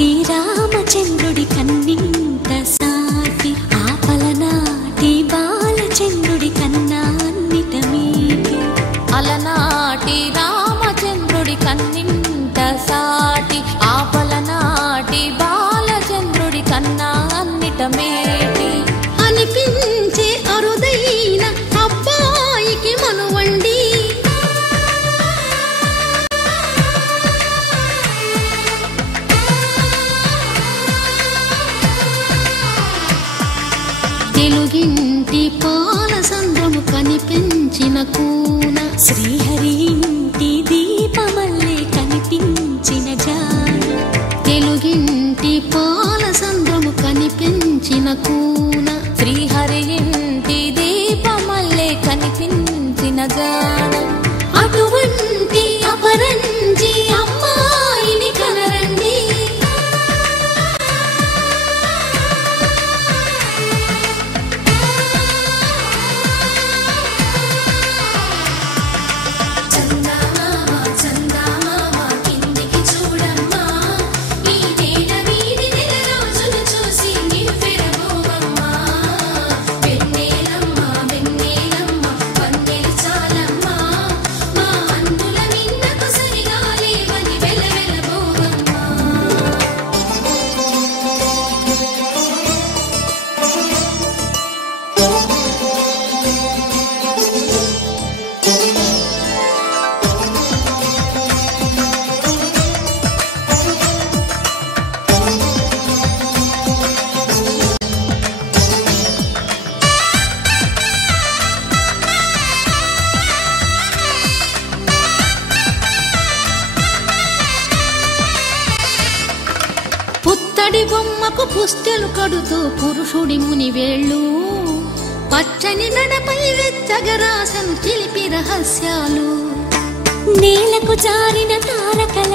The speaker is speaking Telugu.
అలనాటి రామచంద్రుడి కన్నింత సాటి ఆపలనాటి బాలచంద్రుడి కన్నా అన్నిట మీటి అలనాటి రామచంద్రుడి కన్నింత సాటి ఆపలనాటి బాలచంద్రుడి కన్నా అన్నిట మేటి అనిపించే అరుదైన అబ్బాయికి మనువండి తెలుగింటి పాలసంద్రము కనిపించిన కూన శ్రీహరి ఇంటి దీపమల్లే కనిపించిన జాన తెలుగింటి పాలసంద్రము కనిపించిన కూన శ్రీహరి ఇంటి దీపమల్లే కనిపించిన జాన అటువంటి అపరంజి అమ్మాయిని కనరండి పుత్తడి బొమ్మకు పుస్తెలు కడుతూ పురుషుడి ముని వేళ్ళు పచ్చని నడపై వెచ్చగరాసను చిలిపి రహస్యాలు నేలకు జారిన తారకల